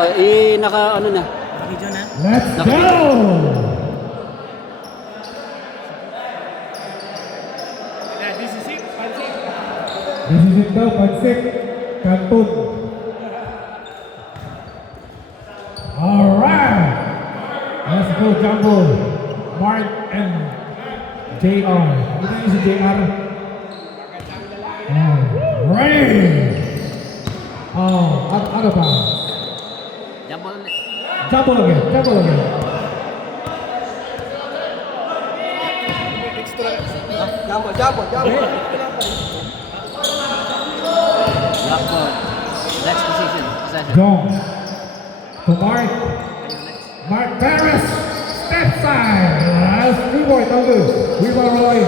Naka ano na. Video na. Let's go! This is it. This is it daw, pagsik. Kantun. Alright! Let's go, Jumbo. Mark and JR. Ano na yun si JR? Alright! Oh, ano ba? Jumbo ulit. Jumbo again, jumbo again. Jumbo. Next position. John. To Mark. Mark Perez. Step side. As Freeboy, no good. Freeboy Roy.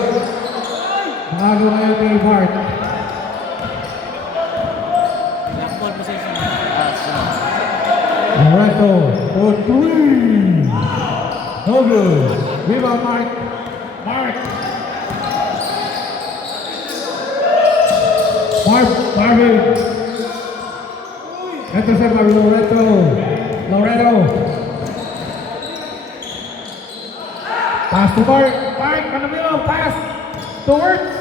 Bago ngayon kay Mark. Last ball position. Loreto. For three. No good. Rebound Mark. Marvin. Ito siya Loreto. Pass to Mark. Ano mo yun? Pass. Towards.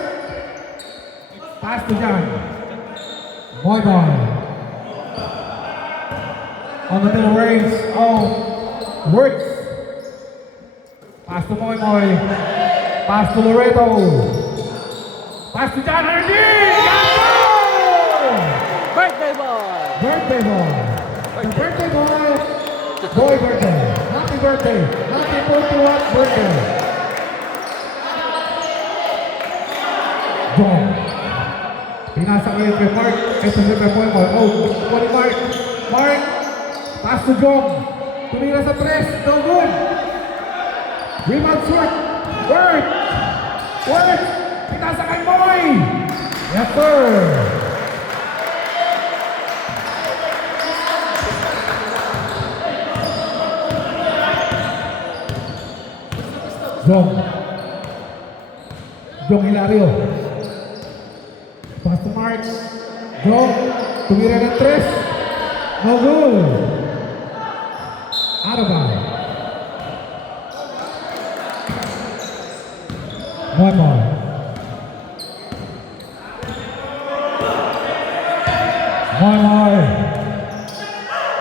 Pass to John. Boy. On the middle range. Oh. Works. Pass to Moy. Pass to Loreto. Pass to John Hardin. Birthday boy. Birthday boy. The birthday boy. Boy birthday. Happy birthday. Happy 41st birthday. John. Pinasa ko yun kay Mark. Ito si Pepoy mo. Oh, what Mark? Mark. Pass to John. Tumira sa tres. No good. Rebound short. Work. Pinasa kay Boy. Yes, sir. Jong Hilario. Pass to Mark. Jong. Tumira ng tres. No good. Out of bounds. One more.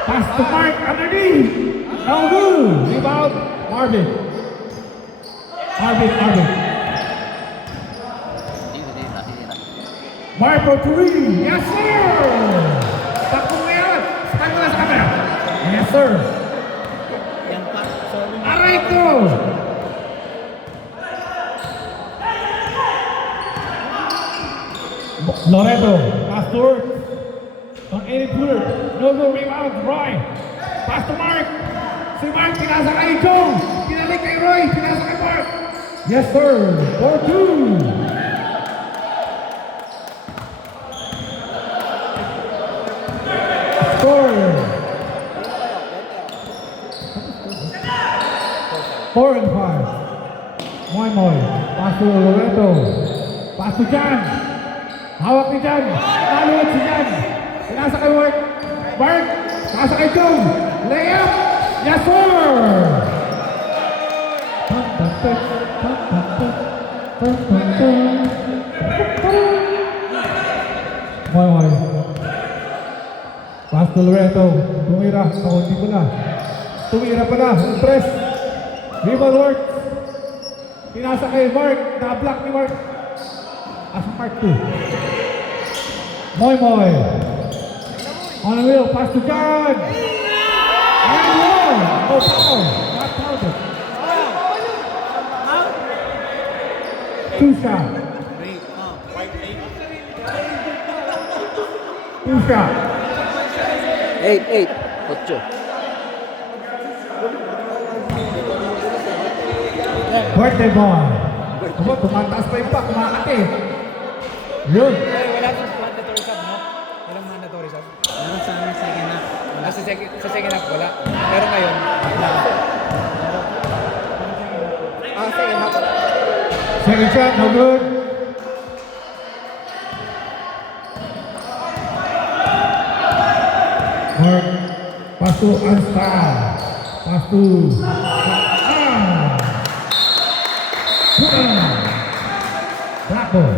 Pass to Mark underneath. No good. Rebound. Marvin. Mark for three. Yes, sir. Takbo mo yan. Stand mo na sa camera. Yes, sir. Yan pa. Aray ko. Loreto. Pass to work. On 80-footer. No good rebound. Roy. Pass to Mark. Si Mark pinasa kay Joe. Pinalik kay Roy. Pinasa kay Mark. Yes, sir. 4-2. Score. 4-5. Moy. Pass to Loreto. Pass to Jan. Hawak ni Jan. Naluwag si Jan. Pinasa kay Mark. Pinasa kay Joe. Layup. Yes, sir. Moy. Pass to Loreto. Tumira. Kaunti ko na. Tumira pa na. Press. Rebound work. Pinasa kay Mark. Na-block ni Mark. As Mark 2. Moy. On the wheel. Pass to John. And one. No foul. Not counted. Two shot. Two shot. 8. 8. Birthday boy. Aba, tumataas pa yung pack. Kumakat eh. Yun. Wala pong mandatory sub, no? Walang mandatory sub. Meron sa amin second half. Sa second half wala. Pero ngayon, Second shot, no good. Mark, pass to Anstar. Pass to Black ball.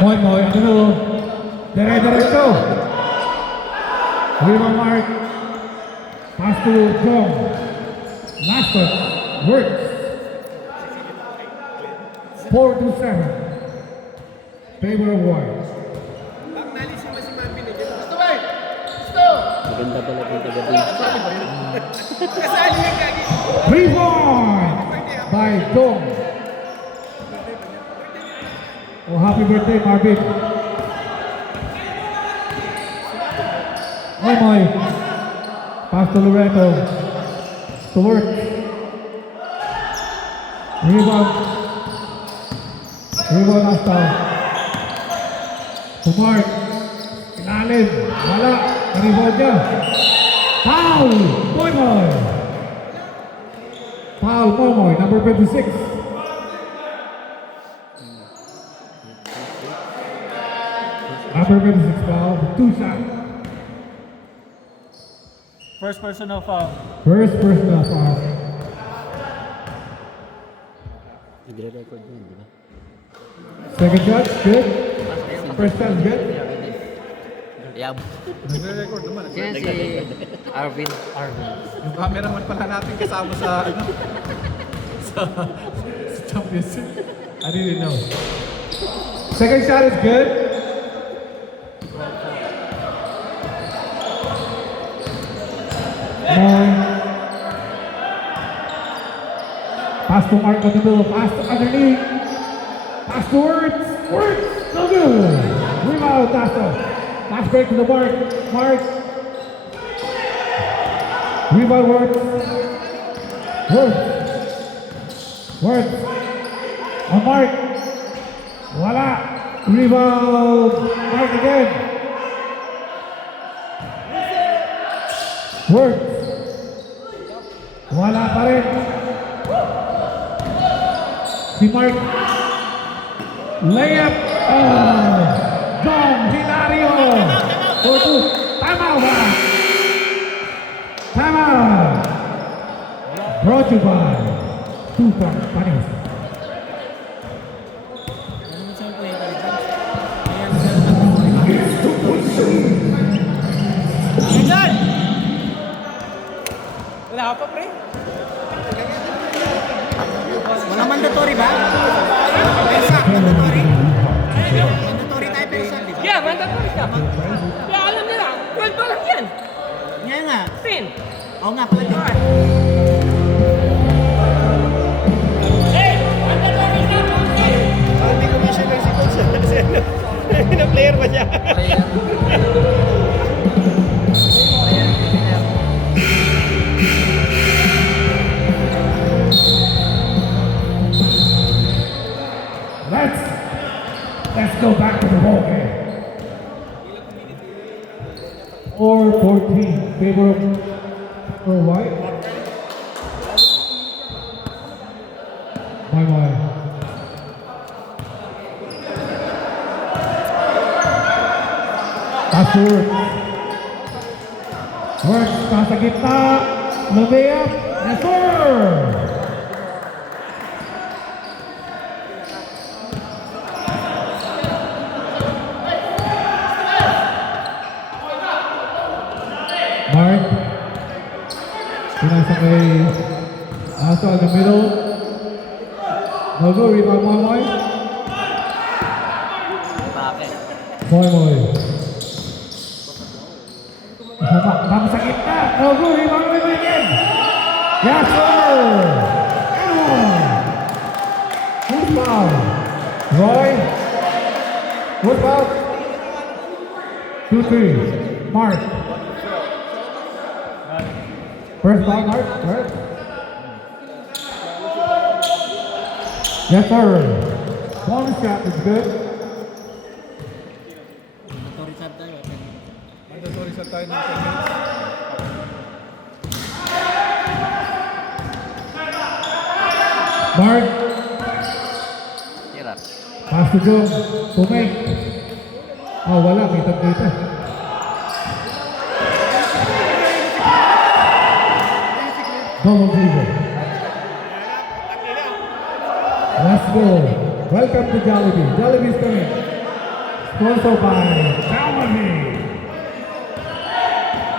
Moy, ano? Dire-diretso. River Mark. Pass to Jong. Last one. Works. 4-7. Favor of White. Maganda pala dito gabi. 3 point by Jong. Oh, happy birthday, Marvin. Moy. Pass to Loreto. To work. Rebound nasa. To Mark. Ilalim. Wala. Rebound niya. Foul. Moy. Foul, Moy. Number 56. Number 56 foul. 2 shots. First personal foul. First personal foul. Nagre-record yun, di ba? Second shot, good. First shot, good. Yeah. Nagre-record naman. Yan si Arvin. Yung cameraman pala natin kasama sa ano? sa championship. I didn't know. Second shot is good. Pass to Mark on the middle. Pass to underneath. Pass to Words. No good. Rebound, Tasso. Pass break to the Mark. Rebound, Words. On Mark. Wala. Rebound. Mark again. Words. Wala pa rin. Si Mark. Layup. John Hilario. 4-2. Tama. Brought to you by 2 from Panis. Wala ka pa, pre? Mga mandatory ba? Mandatory tayo pero di ba? Yeah, mandatory ka. Yeah, alam nila. 12 pa lang yan. Ngayon nga. 10. Oo nga pala. Hey, mandatory ka. Hindi ko na siya nagsikot sa na-player ba siya? Let's go back to the ball game. 4-14. Favor of White. Moy. Pass to Works. Nasa gitna. Layup. Yes, sir. Mark. Pinasa kay Aso in the middle. No go. Rebound, Moy. Bakit? Moy. Bang sa gitna. No go. Rebound, Moy again. Yes, sir. Who's foul? Roy. Who's foul? 2-3. Mark. First foul, Mark. Right? Yes, sir. One shot is good. Mandatory time tayo. Mandatory sa tayo ng 10 minutes. Mark. Pass to Jong. Pumay. Oh, wala. Kita-kita. Double dribble. Let's go. Welcome to Jollibee. Jollibee is coming. Sponsored by Jollibee.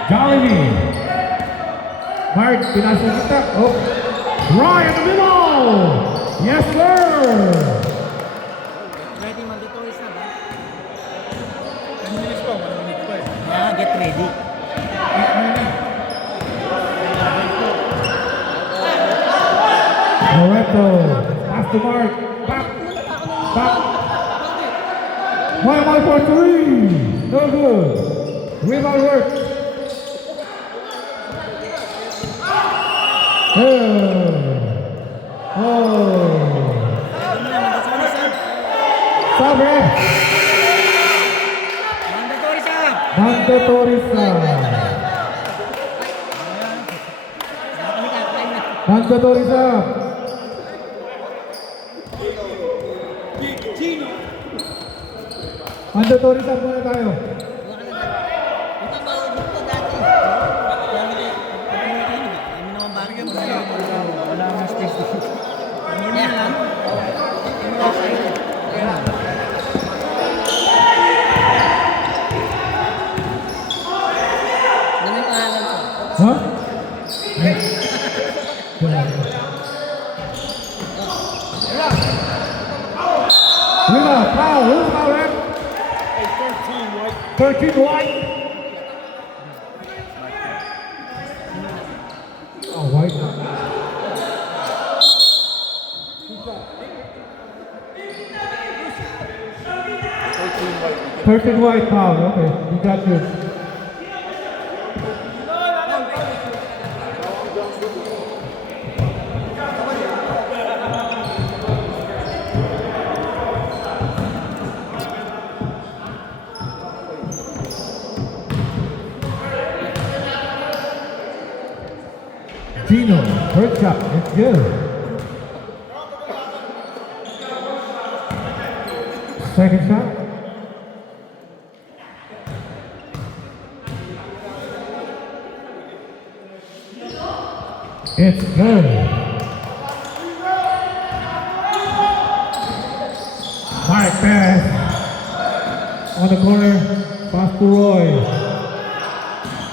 Jollibee. Mark, pinasa kita. Oh. Right in the middle. Yes, sir. Ready, mandatory na ba? 10 minutes pa, 1 minute pa eh. Ah, get ready. Loreto. Pass to Mark. Back. Back. 1 for 3. No good. Rebound work. Sabre. Mandatory sa. Mandatory sa. Mandatory sa. Mandatory sa muna tayo. Wala akong space dito. Muna lang. Ano yung pangalan ko? Ha? Lima, foul. Who's foul, eh? 13 white. Oh, white. 13 white foul. Okay, you got you. Gino, third shot, it's good. Second shot. It's good. Mark pass. On the corner, pass to Roy.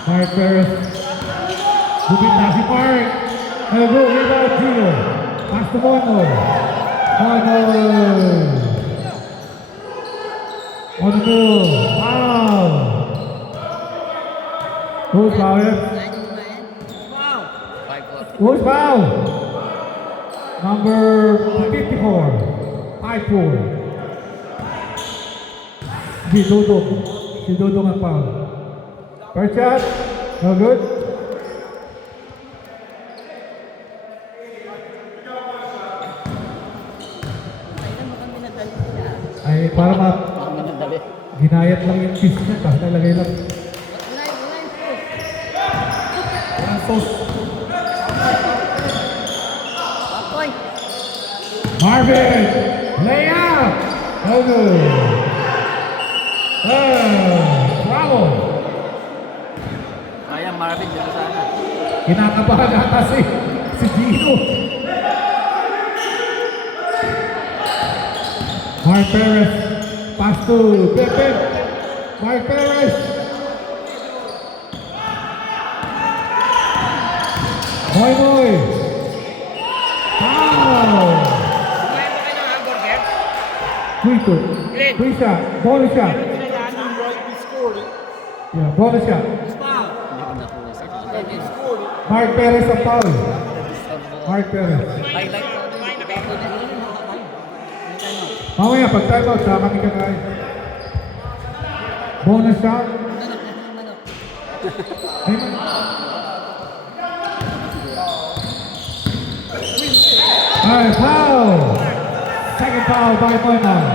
Mark Perez. Lupit na si Mark. Nag-go, rebound, Gino. Pass to Monoy. Monoy. On the move. Foul. Who's foul? Who's foul? Number 54. 5-4. Si Dudong. Si Dudong ang foul. First shot. No good. Ay, para ginayat lang yung kiss niya, tapos nalagay lang. Walang sauce. Marvin! Layup! No good. Bravo! Kaya Marvin, dito sana. Kinakabahan ata si Gino. Mark Perez. Pass to Pepe. Mark Perez. Moy Moy. Foul. Quito. Free shot. Bonus shot. Yeah, bonus shot. Mark Perez ang foul. Mark Perez. Mamaya, pag time out, saka kami kakain. Bonus shot. Ay, foul! Second foul by Moymoy.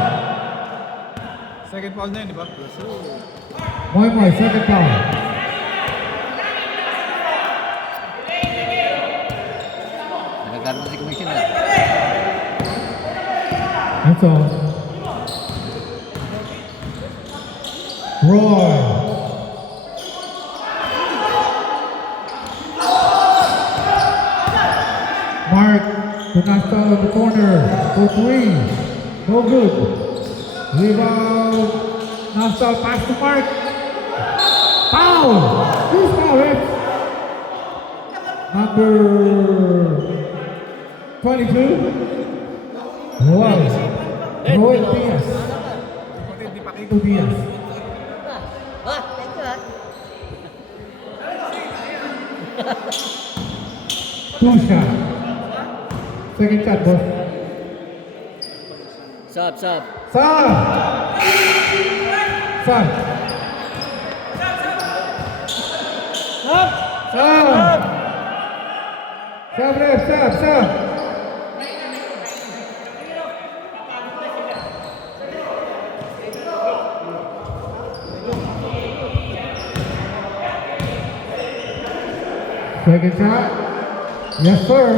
Second foul na yun, di ba? Moymoy, second foul. Nagkakaroon si Commissioner. That's all. Roy. Mark, to Nasta in the corner, for 3. No good. Rebound. Nasta, pass to Mark. Foul. Who's foul, refs? Number 22. Roy. Roy Diaz. Paquito Diaz. Two shot. Second shot, boss. Sub. Sub. Sub. Sub. Sub, ref, sub. Second shot. Yes, sir.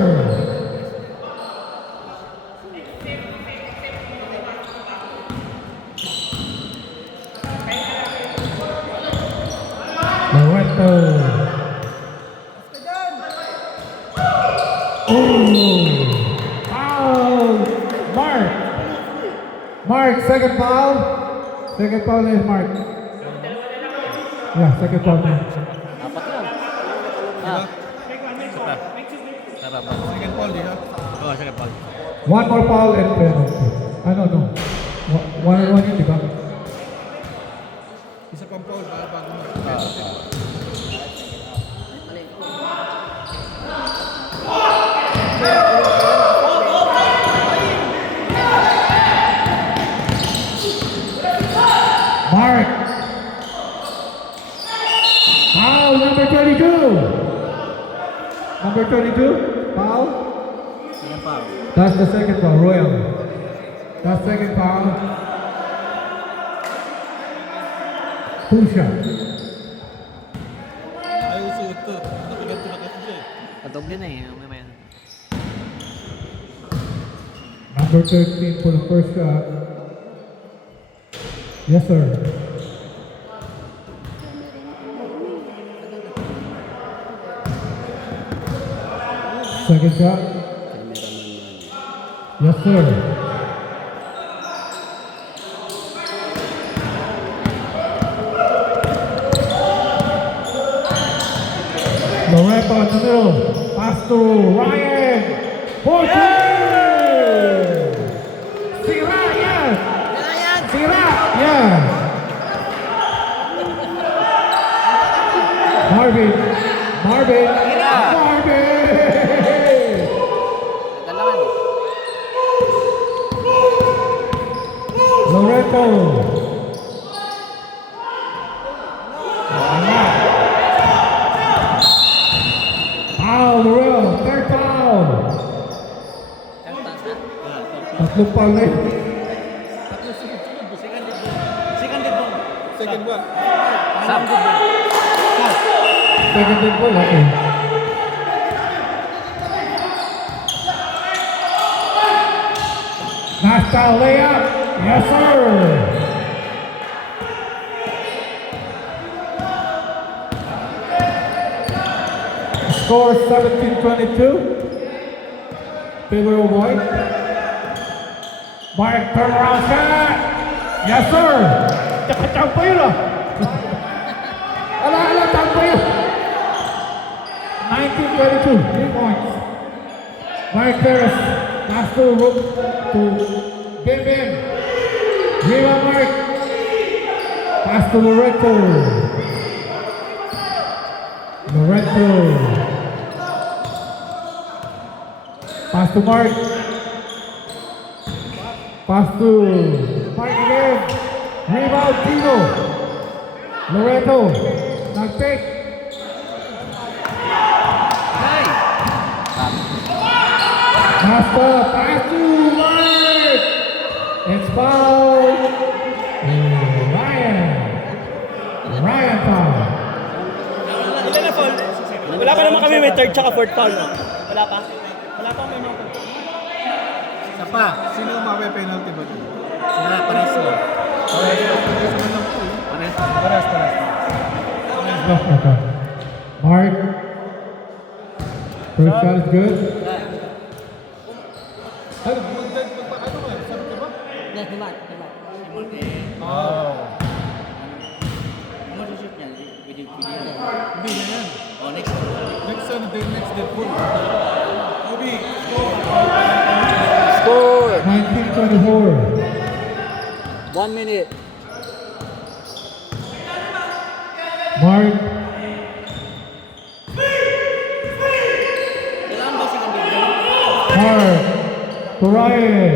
Loreto. Oh, foul. Mark, second foul. Second foul is Mark. Yeah, second foul. Apat lang. Second ball, di ba? Oo, second foul. One more foul and penalty. No. One on one yun, di ba? Isa pang foul, bago mo. Mark. Foul number 22. Number 22. Foul. Second foul. That's the second foul, Royal. That's second foul. Two shot. Ayaw suot to. Nakaganto na kasi siya eh. Patog din eh. May. Number 13 for the first shot. Yes, sir. Second shot. Yes, sir. Loreto in the middle. Pass to Ryan. 14. Si Ryan. Sira. Yeah. Marvin. Dalawan. Loreto. Foul, Lorel. Third foul. Tatlong foul na yun. Second ball. Sub. Second din po, okay. Nasta layup. Yes, sir. Score 17-22. Favor of White. Mark turnaround shot. Yes, sir. Tsaka pa yun, ah. Ala, tangpo yun. 19-22, 3 points. Mark Perez, pass to Bim. Viva Mark. Pass to Loreto. Pass to Mark. Pass to Mark again. Rebound, Tino. Loreto. Nag-pick. Nasta, pass to Mark. It's foul. Ryan foul. Ilan na foul? Wala pa naman kami may third tsaka fourth foul. No? Wala pa may mga foul. Isa pa. Sino ang penalty ba ito? Sila, pares mo. Parehas naman lang po eh. Pares Paras. Okay. Mark. First shot is good. Ano nga? Sabi ka ba? Oh. Hindi na yan. Next Deadpool. Score! 19-24. 1 minute. Mark. Mark. To Ryan.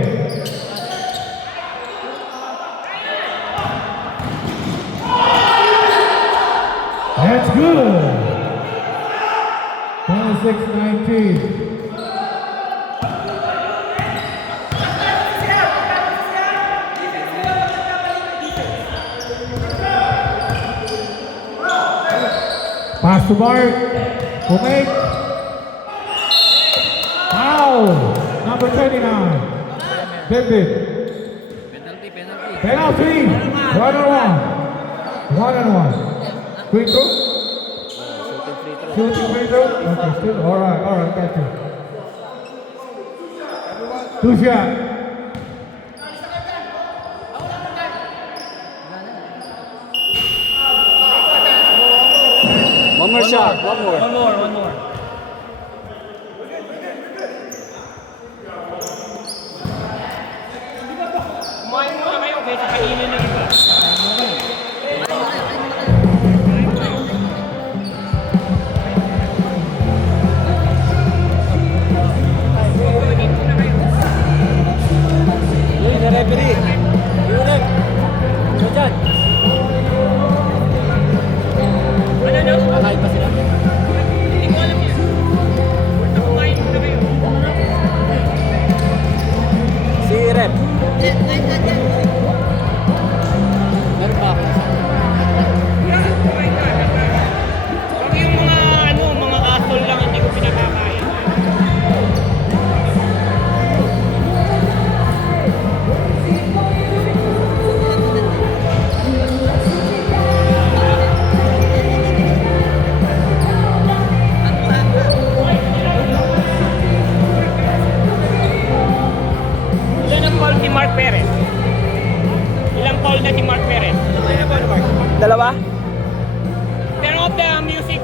That's good. 26-19. Pass to Mark. Will make. Foul. Number 29. David. Penalty. 1-on-1. 1-on-1. Free throw? Shooting free throw? Okay, still. Alright, got you. Two shot. One more shot. One more. One more. Kumain muna kayo kaysa kainin ng iba. Yun, yung referee. Yun, ref. Ano dyan? Kakain pa sila? Hindi ko alam yan. Basta kumain muna kayo. Si ref. Meron ba ako? Pag yung mga asol lang hindi ko pinakakain. Ilan ang foul si Mark Perez? Ilang foul na si Mark Perez? Dalawa? Turn off the music.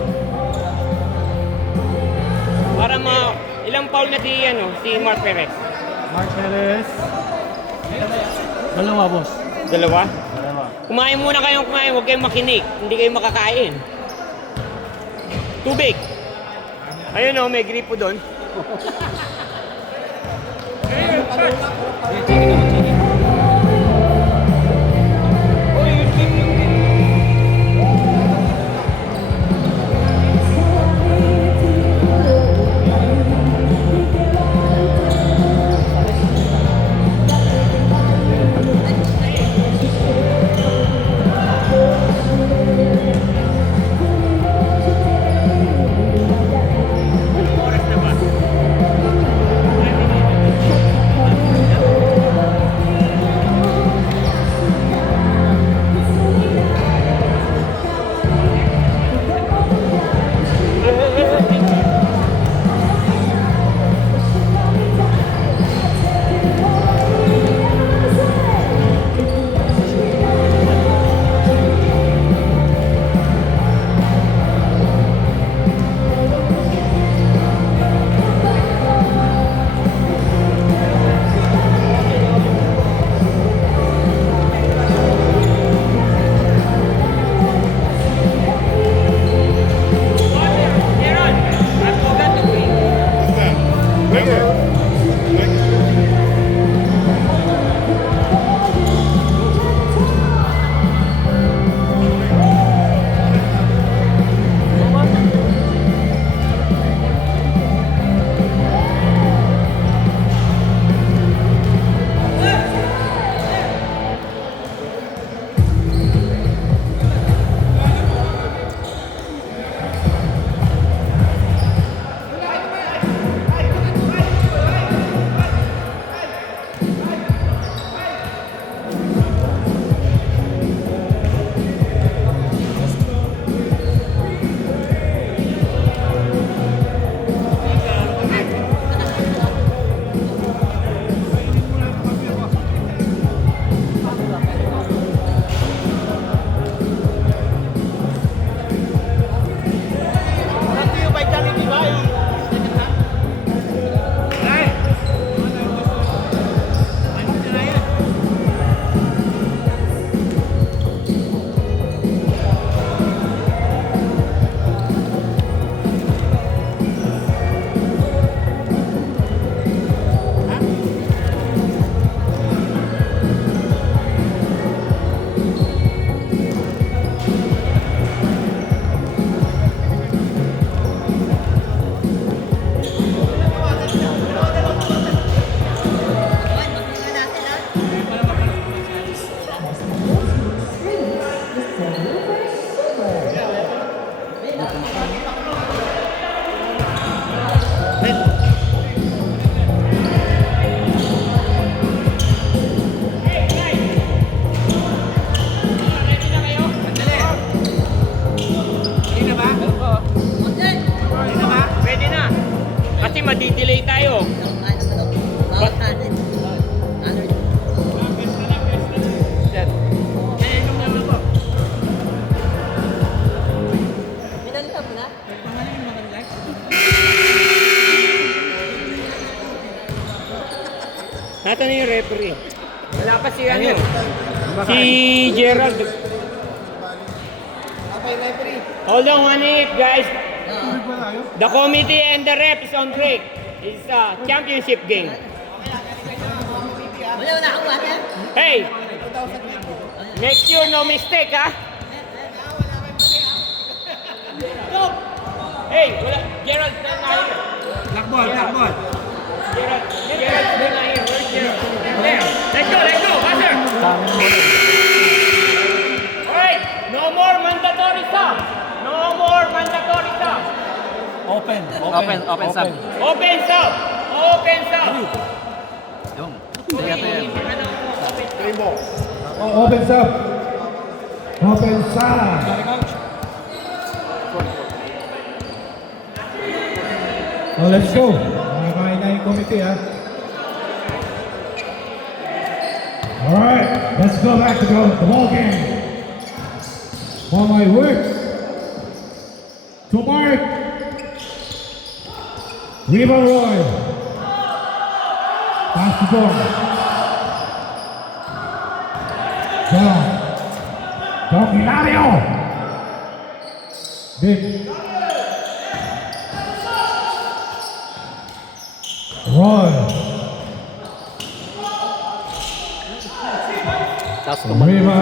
Para ilang foul na si Mark Perez? Mark Perez. Dalawa, boss. Dalawa? Dalawa. Kumain muna kayong kumain, huwag kayong makinig. Hindi kayo makakain. Tubig. Ayun o, may gripo doon. Oras na ba? referee. Wala pa si ano. Si Gerald. Hold on 1 minute, guys. The committee and the rep is on break. It's a championship game. Hey! Make sure no mistake, ha? Hey, wala. Gerald, stand na here. Black ball. Gerald, stand na here. Where's Gerald? There. Let's go, faster. Alright, no more mandatory subs. No more mandatory subs. Open sub. Open sub. Open sub. Opens up. Opens up. Oh, let's go. Nakakain na yung committee, ha? Alright, let's go back to the ball game. On my work. To Mark. Riva Roy. Pass to John. John Hilario. Big. Roy. Riva.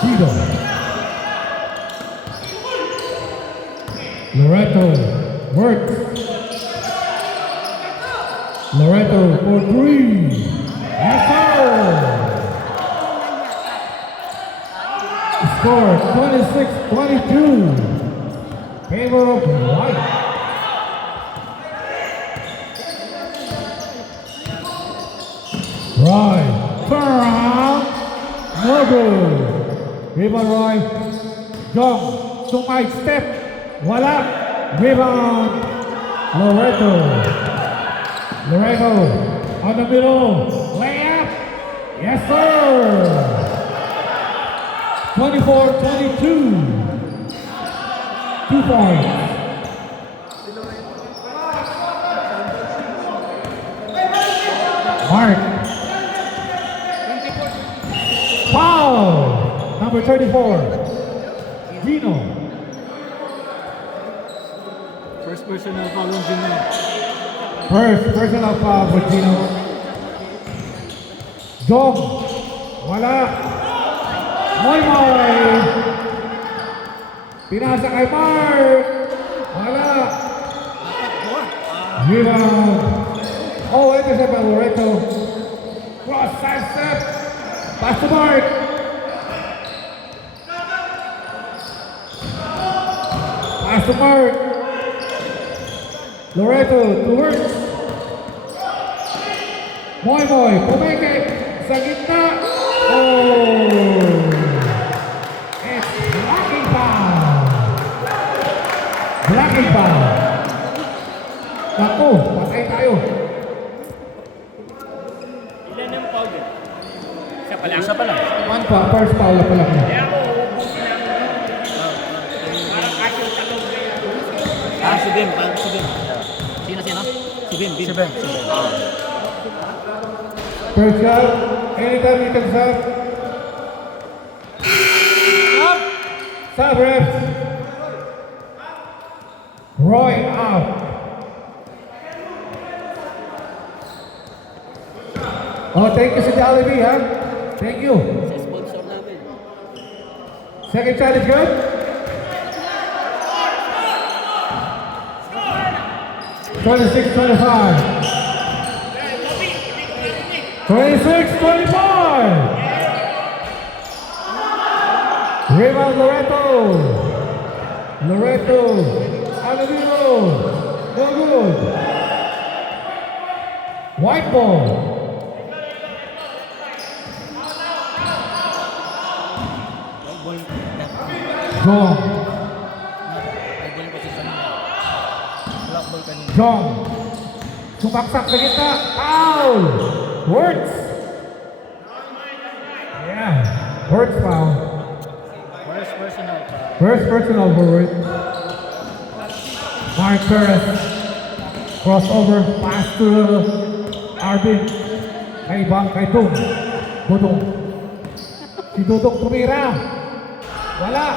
Chido. Loreto. Work. Loreto for 3. Yes, sir. Score 26-22. Favor of White. Roy. Turn around. No good. Rebound Roy. Jump. Sumay step. Wala. Rebound. Loreto. Loreto. On the middle. Layup. Yes, sir. 24-22. 2 points. Mark. Foul. Number 34. Gino. First personal foul ng Gino. First personal foul for Gino. Jom. Wala. Moy. Pinasa kay Mark. Wala. Rebound. Oh, intercept by Loreto. Cross side step. Pass to Mark. Pass to Mark. Loreto to work. Moy. Pumeke. Sa gitna. Oh. It's blocking foul. Blocking foul. Naku, patay tayo. Ilan ang foul din? Isa pa lang. One pa, first foul na pala. Kaya mo, ubusin na. Parang asyong talong na yun. Subim. Sino? Subim. First shot, anytime you can sub. Sub refs. Roy out. Oh, thank you sa Jollibee, ha? Thank you. Sponsor namin. Second shot is good. Twenty-six, 25. 26-25. Rebound Loreto. Alavino. No good. White ball. Jong. Sumaksak sa gitna. Foul. Works. Yeah. Works foul. First personal for Works. Mark Perez. Crossover. Pass to Arvin. Kay Bang, kay Dung. Dudong. Si Dudong tumira. Wala.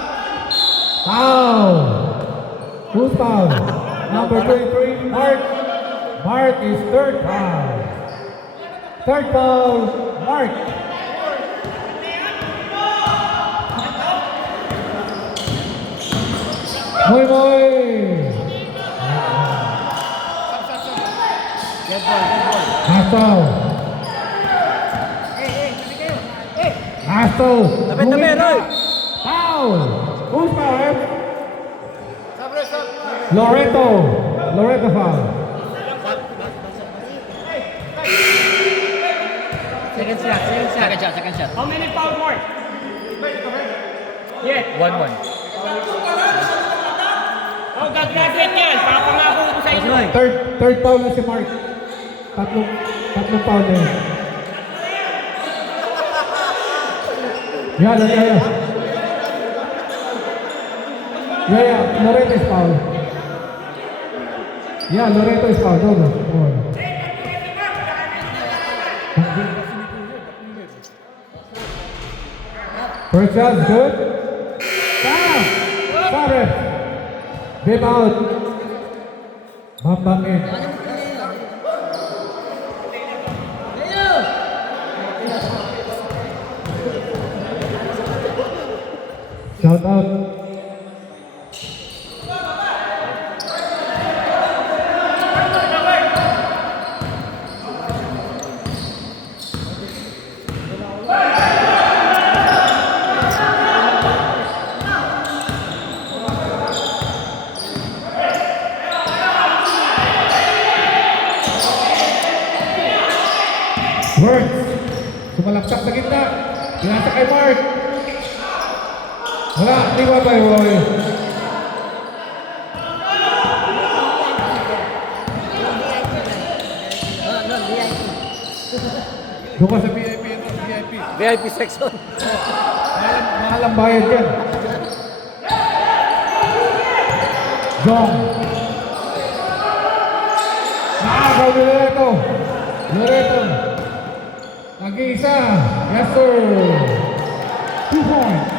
Foul. Who's foul? Number 23, Mark. Mark is third foul. Third foul, Mark. Moy Moy. Half foul. Half foul. Tabi, Roy. Foul. Who's foul, eh? Loreto foul. Second shot. How many foul more? Yeah. 1-1. Oh, gagraduate yan. Papangako ko sa inyo. Third foul na si Mark. Tatlong foul na yun. Yeah. Loreto is foul. Yeah, Loreto is foul. Go. First shot is good. Foul! Foul! Bip out. Mambang in. Shout out. Words. Sumalaksak sa gitna. Pinasa kay Mark. Wala. Di ba ba Roy? Doon ka sa VIP. VIP section. Mahal ang bayad yan. Jong. Nakagaw ni Loreto. Nag-iisa. Yes, sir. 2 points.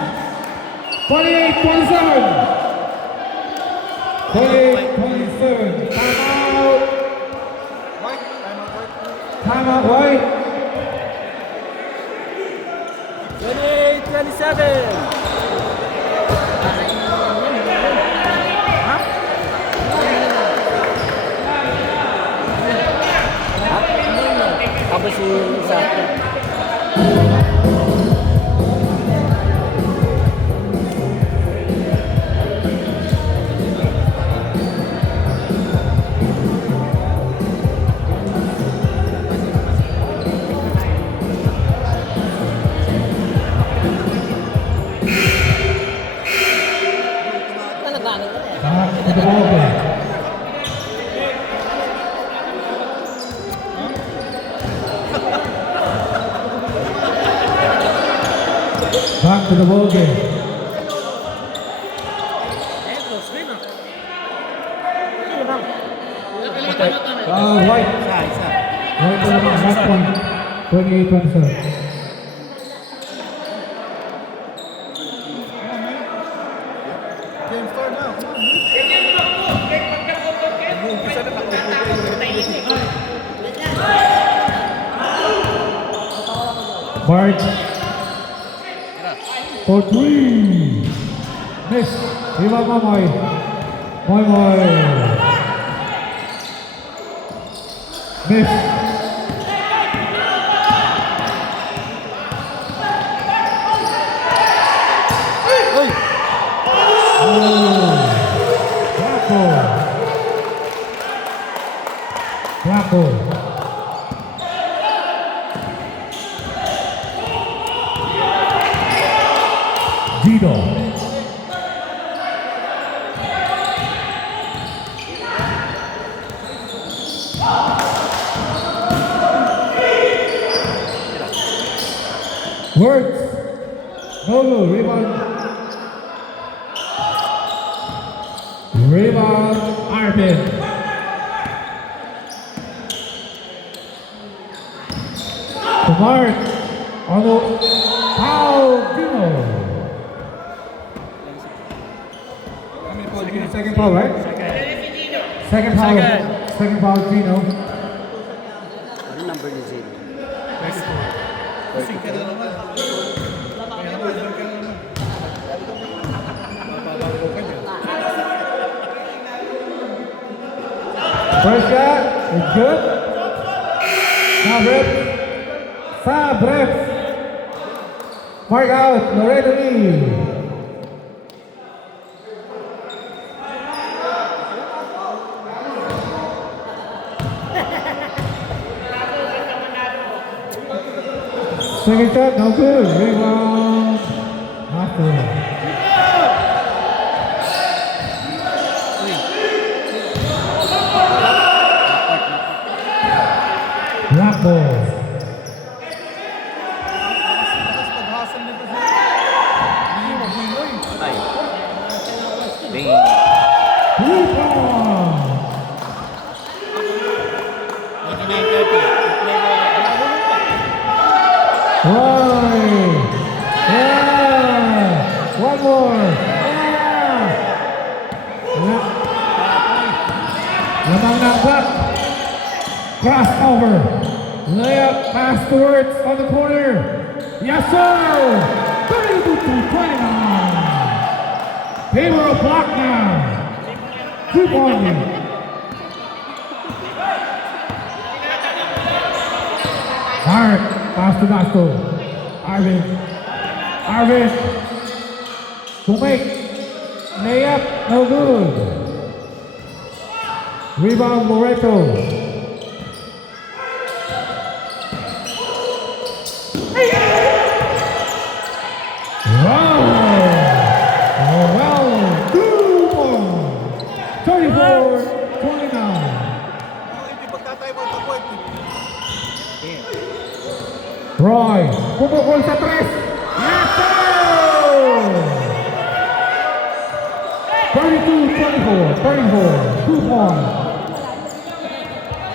28-27. 28-27. Time out, White. 28-27. Apa si satu? To the ball game. Back to the ball game. White. White to the last point. 28-27. Mark for 3. Miss. Iba Moy. Moy. Miss. Bravo. Gino. Words. Nolo, rebound. Rebound, Arvin. To Mark. On the foul, Gino. Second foul, right? Second foul. Second foul, Gino. Ano number ni Zeno? Kasi ka na naman. Kaya naman, doon ka na naman. Mababago ka dyan. First shot is good. Sabrep. Mark out. Loreto Lee. Second shot, no good. Rebound. Not good. Black ball. Paghasal nito siya. Hindi mag-hiloy. Ay. Bing. Rebound. Right. Yeah. One more. Yeah. Lamang ng block. Crossover. Layup pass towards on the corner. Yes, sir. 32-29. Favor of block now. 2-point lead. Mark, pass to Basto. Arvin. Bumake. Layup, no good. Rebound, Loreto. Wow. 2 points. 34-29. Hindi pagtatay mo ito po. Roy, pupukol sa 3. Yes, sir! 32-24. 2 points.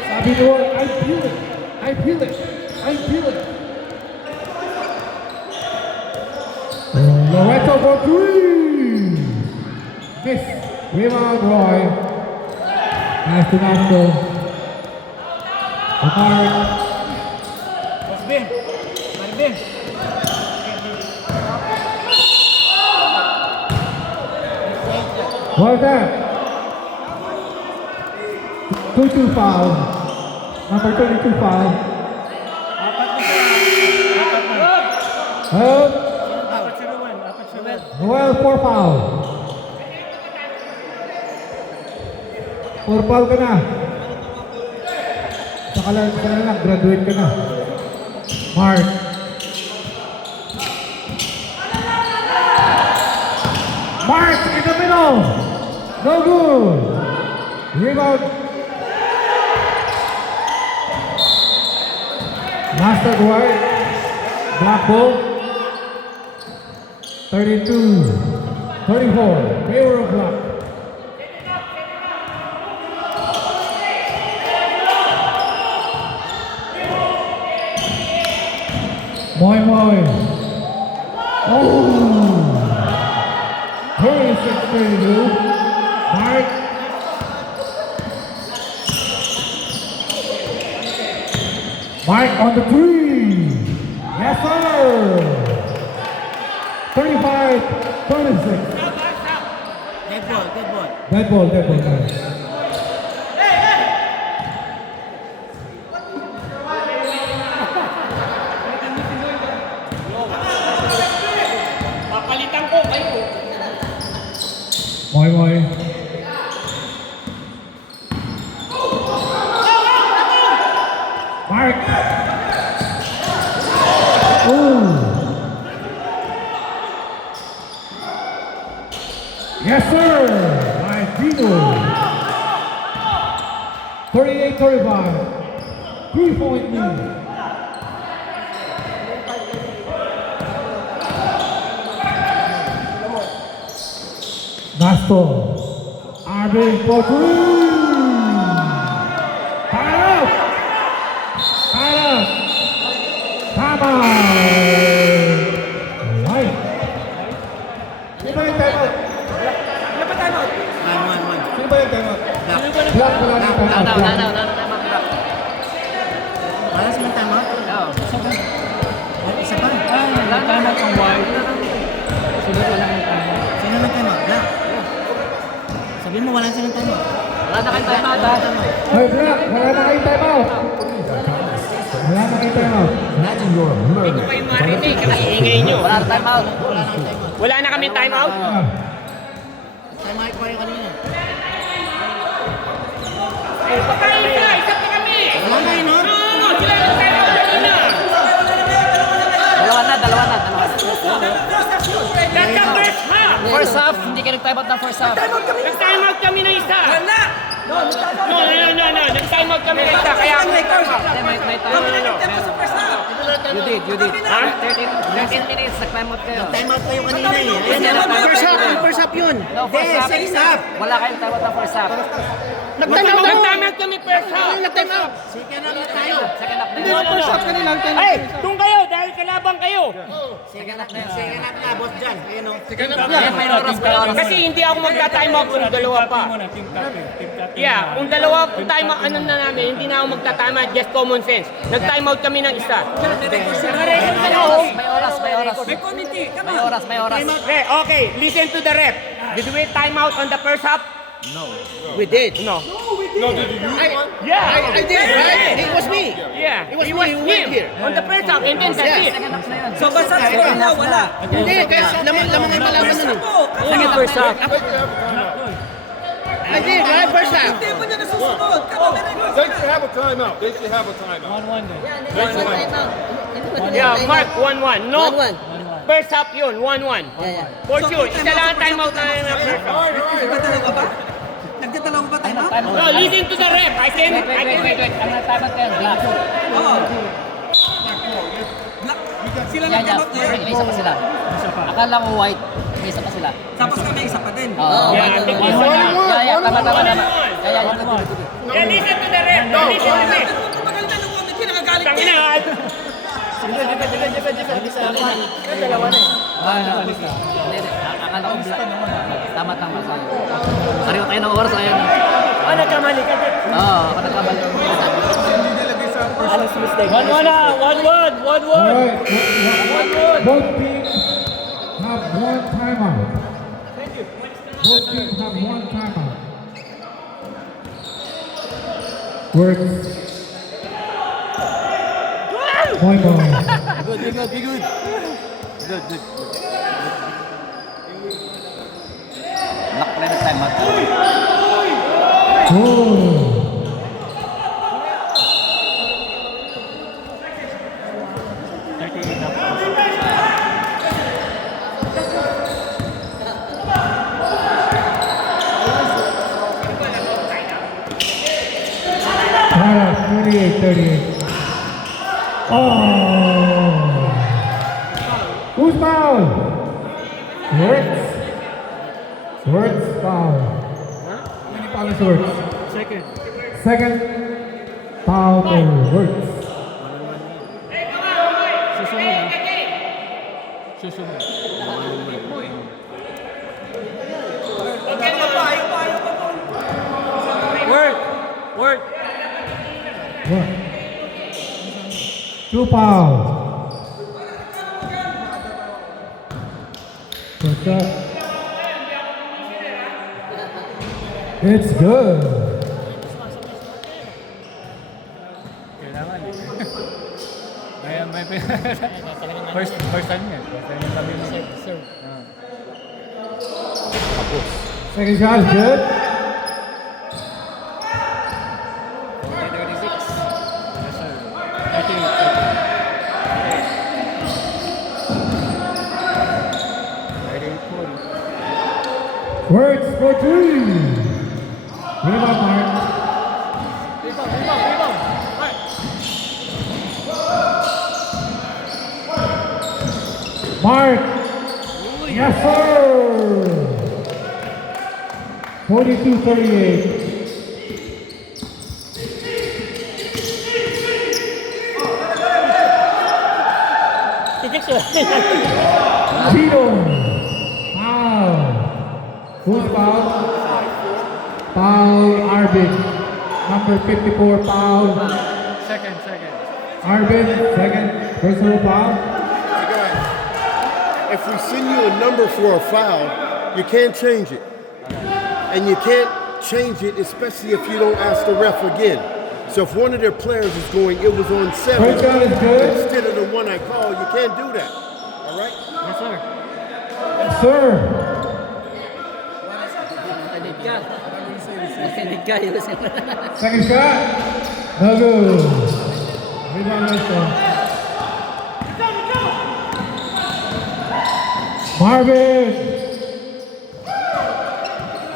Sabi ni Roy, I feel it. Loreto for 3. Miss. Rebound, Roy. Nice to Nasco. Mark. Marvin. What's that? 2-2 foul. Number 22 foul. Noel, 4 foul. 4 foul ka na. Saka lang, graduate ka na. Mark. Mark in the middle. No good. Rebound. Master Dwight. Black ball. 32-34. Favor of Black. Moy. Oh! 36-32. Mark. Mark on the 3. Yes, sir. 35-36. Dead ball. Papalitan ko kayo. Moy. Mark. Ooh. Yes, sir. By Dino. 38-35. 3-point lead. Basto. Arvin for 3. Tied up. Alright. Sino ba yung timeout? Ano ba timeout? Sino ba yung timeout? Black, wala na yung timeout. Black. Wala silang timeout? Isa pa. Tama kang white. Sila wala ng tama. Sino nang timeout? Black. Sabihin mo wala silang timeout. Wala na kayong timeout. Hoy, Black, wala na kayong timeout. Wala na kayong timeout. Hindi ko kayo marinig kasi ingay nyo. Wala na timeout. Wala na timeout. Wala na kami timeout? Timeout ko kayo kanina. Isa pa kami! Wala na yun, no? No, sila yung timeout kanina! Dalawa na. That's the first half! First half, hindi kayo nag-timeout na first half. Nag-timeout kami ng isa! Wala! No. Nag-timeout kami ng isa, kaya ako nag-timeout. May timeout. You did. Ha? 13 minutes, nag-timeout kayo. Timeout kayo kanina eh. First half yun. No, second half. Wala kayong timeout na first half. Nag-timeout kami first half! Second half na yun. First half kanila ang Ay! Doon kayo dahil kalabang kayo! Second half na yun. Second half na, boss dyan. Ayun o. Yan, may oras. Kasi hindi ako magta-timeout kung dalawa pa. Team captain. Yeah, kung dalawa po timeout ano na namin, hindi na ako magta-timeout, just common sense. Nag-timeout kami ng isa. May oras. May oras. Okay, listen to the rep. Did we timeout on the first half? We did. No. Yeah. I did, right? It was me. Yeah. It was It me was who him went here. on the first half and then that's it. Second half na yun. So, basta wala. Hindi, kaya lamang ang malaman nun eh. Only first half. I did, right? First half. They should have a timeout. They should have a timeout. 1-1 din. Yeah, Mark 1-1. No. 1-1. First half yun, 1-1. For sure, isa lang ang timeout na first half. Nagdadalawa ba tayo? No, listen to the rep. I can Wait. Ang nag-timeout kayo, Black. Sila Yan. nagdadalawa ngayon. May isa pa sila. Akala ko white. May isa pa sila. Tapos kami isa pa din. Oo. Yeah, I think it's Tama. Yeah, listen to the rep. No, listen to me. Tumagal na nung moment yun, nakagalit Tangina. Akala ko black. Tama sa'yo. Pareho tayo ng oras ngayon. Nagkamali ka. Oo, ako nagkamali. 1-1 na. 1-1. Alright. Both teams have one timeout. Both teams have one timeout. Works. Point ball. Black na nag-timeout. Oh. Alright, 38. Oh! Who's foul? Words foul. How many foul is Words? Second foul for Words. Susunod. Work. One. Two fouls. What's up? It's good. Kailangan. May first time yan. First time kami mag-serve. Second shot is good. Words for three. Rebound, Mark. Mark. Yes, sir. 42-38. 46 yun. Gino. Foul. Who's foul? Foul Arvin. Number 54 foul. Second. Arvin, second. Personal foul. Hey guys, if we send you a number for a foul, you can't change it. And you can't change it, especially if you don't ask the ref again. So if one of their players is going, it was on 7 First shot is good. instead of the one I call, you can't do that. All right? Yes, sir. Sir. Nakanig ka. Nakanig ka. Second shot. No good. Rebound Leicester. Marvin.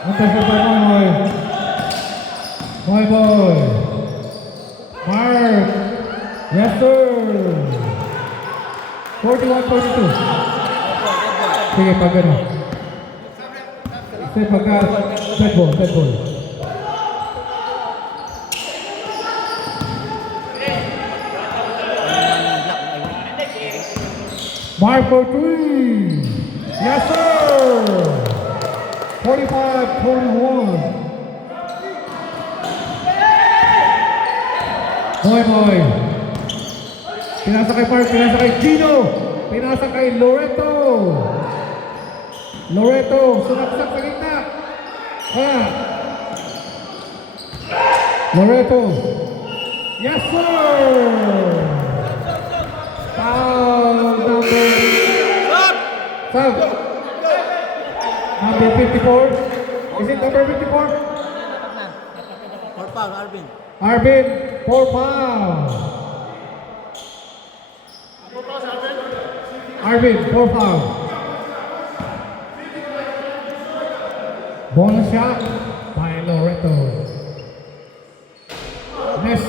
Contested by Moy. Moy boy. Mark. Yes, sir. 41-42. Sige, pag ano. Sige, pagka set ball. Mark for 3. Yes, sir. 45-41. Moy. Pinasa kay Mark, pinasa kay Gino. Pinasa kay Loreto. Sunaksak sa gitna. Loreto. Yes, sir. Foul number. Foul. Number 54. Is it number 54? For foul, Arvin. Arvin, 4 foul. Arvin, 4 foul. Bonus shot by Loreto. Miss.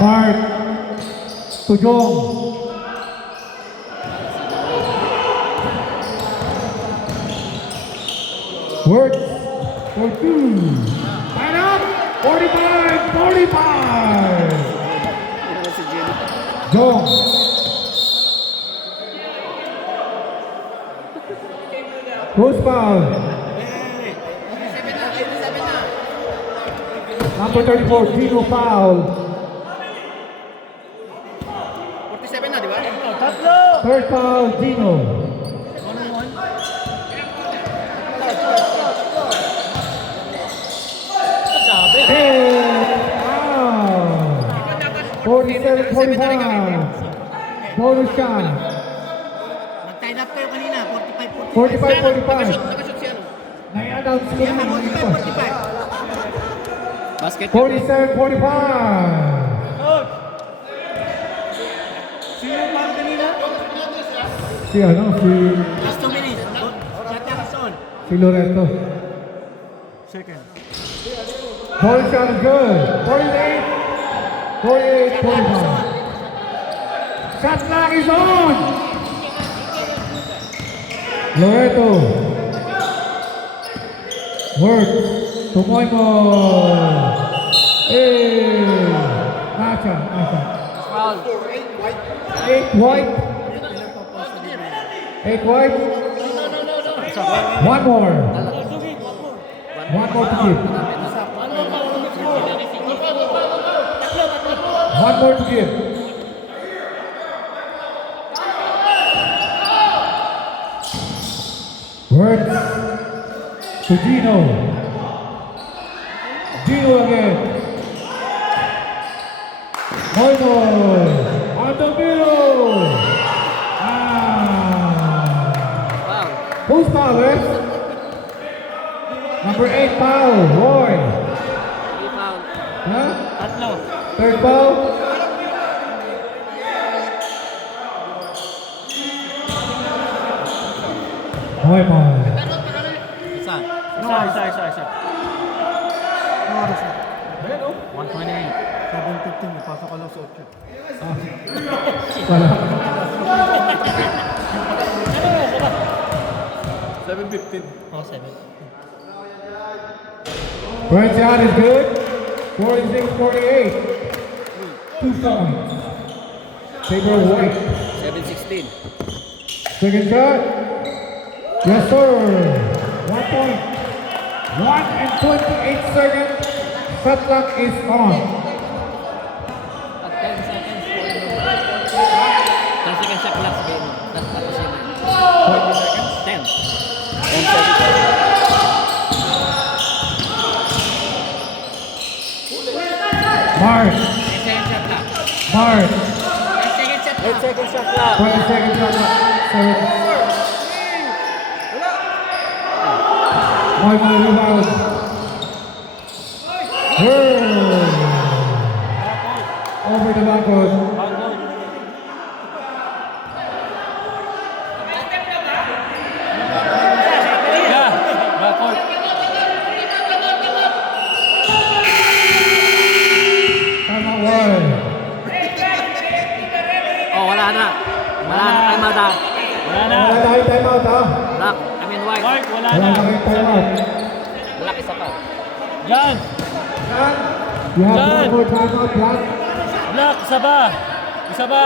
Mark Tujong. Works for 2. Line up. 45-45. Jong. Who's foul? Number 34, Gino foul. 47 na, di ba? Third foul, Gino. Foul. 47-45. Bonus shot. Mag-tie up kayo kanina. 45-45. 45-45. Nakashoot si ano? Nai-announce ko Kaya na. 45-45. Basket. 47-45. Si ano? Last 2 minutes. Si Loreto. Second. Bonus shot is good. 48-45. Shot clock is on. Loreto. Work. Tumoymoy. Hey. Nacha. 8 white. 8 white. One more. One more to give. One more to give. Words to Gino. Gino again. Moy on the middle. Who's foul, Wes? Number 8 foul, Roy. Huh? Third foul. Moy. Isa. Isa. 128. 7:15, pasok ka lang sa 8. Wala. 7:15. Oh, 7. Right shot is good. 46-48. 2 points. Favor White. 7-16. Second shot. Yes, sir. 1 point. 1 and 28 seconds. Shot clock is on. 10 seconds. 10 seconds shot clock sabihin mo. Tapos yun. 20 seconds? 10. 10 seconds. Mark. 10 seconds shot clock. Mark. 10 seconds shot 8 clock. seconds shot clock. 20 seconds shot clock. 7. Mark on the rebound. Over the backcourt. Tama, one. Oh, wala na. Wala na time out ah. Wala na. Wala tayong timeout, ha? Black, I mean white. Mark, wala Wala na. na kayong timeout. Black isa pa. Jan, You have Done. one more timeout, Black. Black, isa ba? Isa ba?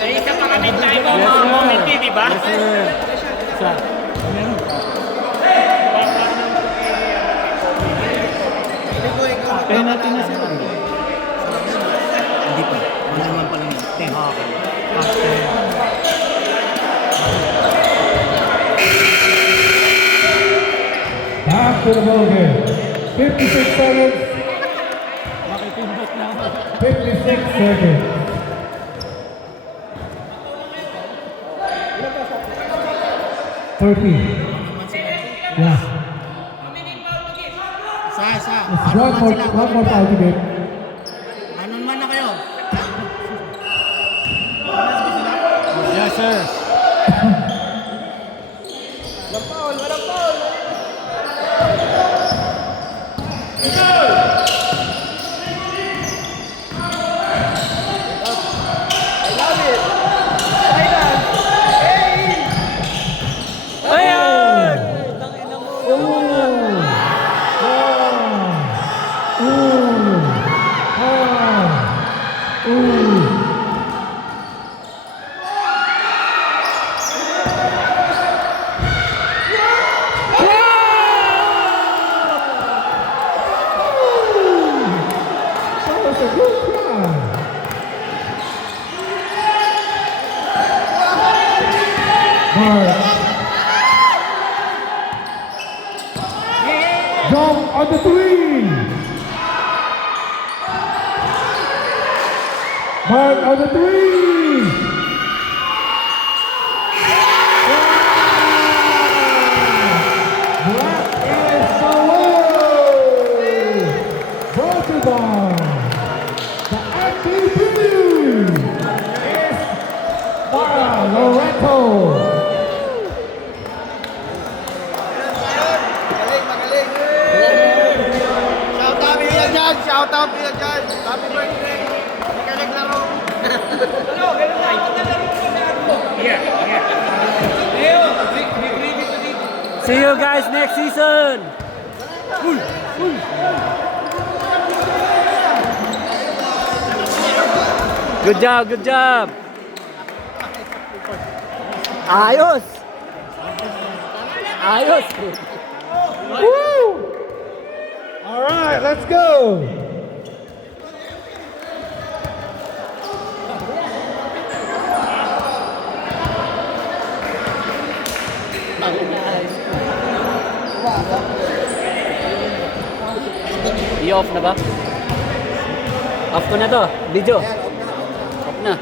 May isa pa kami time out mga moment eh, di ba? Isa. Penalty na sila. Hindi pa. 1-1 pa lang yun. 10. Okay. Back to the ball game. 56 seconds. Makipindot na ako. 56 seconds. Yeah. Isa. It's one more foul to get. Anon man na kayo. Yes, sir. That was a good try. Mark. Jump on the three. Mark on the three. Black is away. Brought to you by the MVP is Mara Loreto. Shout out niya dyan. Happy birthday. Magaling laro. See you guys next season. Good job, good job. Ayos. Ayos. Woo! All right, let's go. I-off na ba? Off ko na to. Video. Off na.